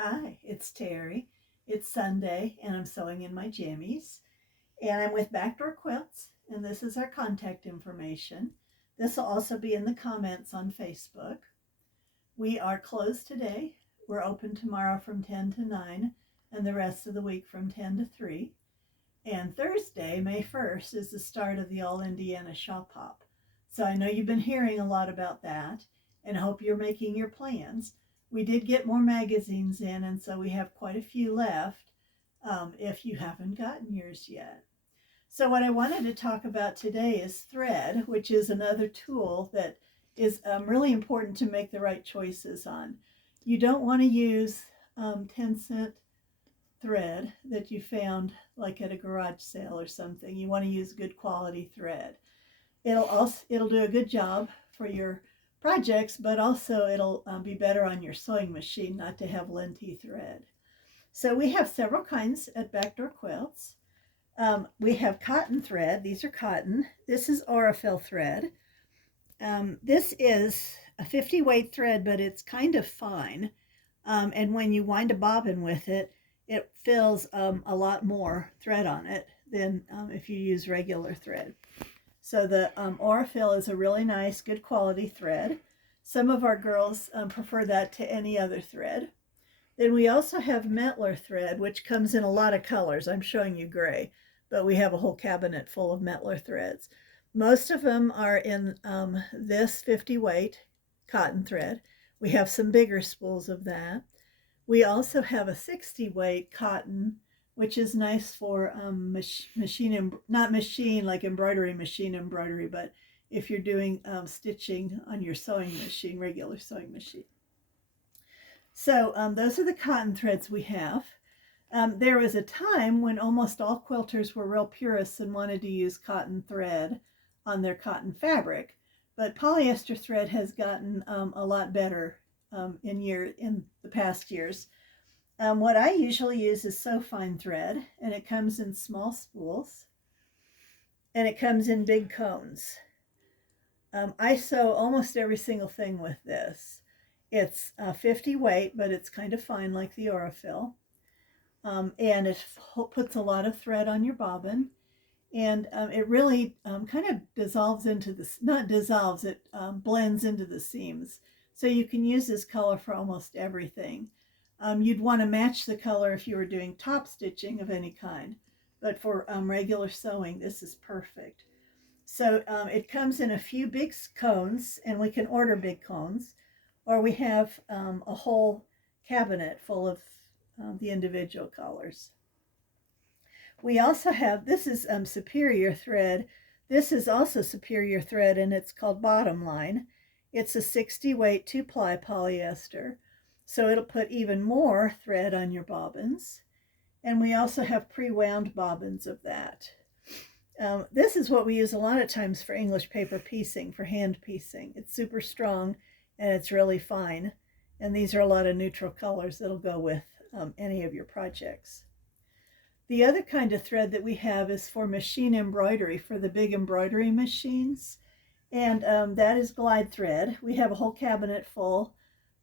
Hi, it's Teri. It's Sunday and I'm sewing in my jammies. And I'm with Back Door Quilts, and this is our contact information. This will also be in the comments on Facebook. We are closed today. We're open tomorrow from 10 to 9 and the rest of the week from 10 to 3. And Thursday, May 1st, is the start of the All Indiana Shop Hop. So I know you've been hearing a lot about that and hope you're making your plans. We did get more magazines in, and so we have quite a few left if you haven't gotten yours yet. So what I wanted to talk about today is thread, which is another tool that is really important to make the right choices on. You don't want to use 10-cent thread that you found like at a garage sale or something. You want to use good quality thread. It'll do a good job for your projects, but also it'll be better on your sewing machine not to have linty thread. So we have several kinds at Back Door Quilts. We have cotton thread. These are cotton. This is Aurifil thread. This is a 50 weight thread, but it's kind of fine. And when you wind a bobbin with it, it fills a lot more thread on it than if you use regular thread. So the Aurifil is a really nice, good quality thread. Some of our girls prefer that to any other thread. Then we also have Metler thread, which comes in a lot of colors. I'm showing you gray, but we have a whole cabinet full of Metler threads. Most of them are in this 50 weight cotton thread. We have some bigger spools of that. We also have a 60 weight cotton, which is nice for not machine like embroidery machine embroidery, but if you're doing stitching on your sewing machine, regular sewing machine. So those are the cotton threads we have. There was a time when almost all quilters were real purists and wanted to use cotton thread on their cotton fabric, but polyester thread has gotten a lot better in the past years. What I usually use is so fine thread, and it comes in small spools, and it comes in big cones. I sew almost every single thing with this. It's 50 weight, but it's kind of fine like the Aurifil. And it puts a lot of thread on your bobbin, and it really kind of dissolves into this, not dissolves, it blends into the seams. So you can use this color for almost everything. You'd want to match the color if you were doing top stitching of any kind, but for regular sewing, this is perfect. So it comes in a few big cones, and we can order big cones, or we have a whole cabinet full of the individual colors. We also have, this is Superior thread. This is also Superior thread, and it's called Bottom Line. It's a 60 weight 2-ply polyester, so it'll put even more thread on your bobbins. And we also have pre-wound bobbins of that. This is what we use a lot of times for English paper piecing, for hand piecing. It's super strong and it's really fine. And these are a lot of neutral colors that'll go with any of your projects. The other kind of thread that we have is for machine embroidery, for the big embroidery machines. And that is glide thread. We have a whole cabinet full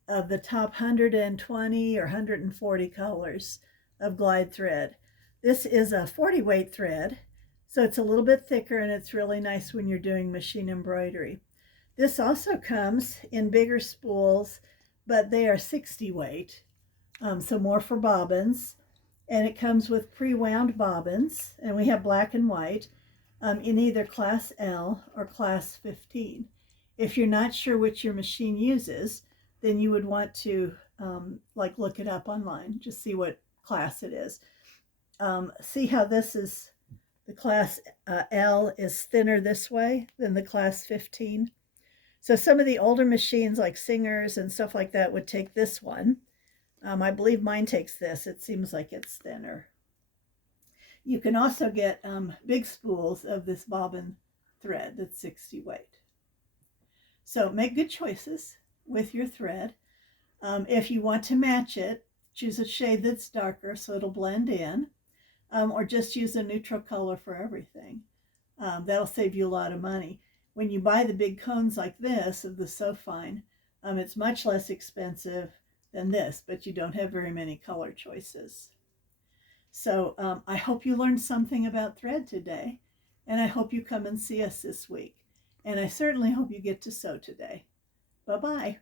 of the top 120 or 140 colors of glide thread. This is a 40 weight thread, so it's a little bit thicker, and it's really nice when you're doing machine embroidery. This also comes in bigger spools, but they are 60 weight, so more for bobbins. And it comes with pre-wound bobbins, and we have black and white in either class L or class 15. If you're not sure which your machine uses, then you would want to like look it up online, just see what class it is. See how this is, the class L is thinner this way than the class 15. So some of the older machines like Singers and stuff like that would take this one. I believe mine takes this. It seems like it's thinner. You can also get big spools of this bobbin thread that's 60 weight. So make good choices with your thread. If you want to match it, choose a shade that's darker so it'll blend in, or just use a neutral color for everything. That'll save you a lot of money. When you buy the big cones like this of the So Fine, it's much less expensive than this, but you don't have very many color choices. So I hope you learned something about thread today, and I hope you come and see us this week. And I certainly hope you get to sew today. Bye-bye.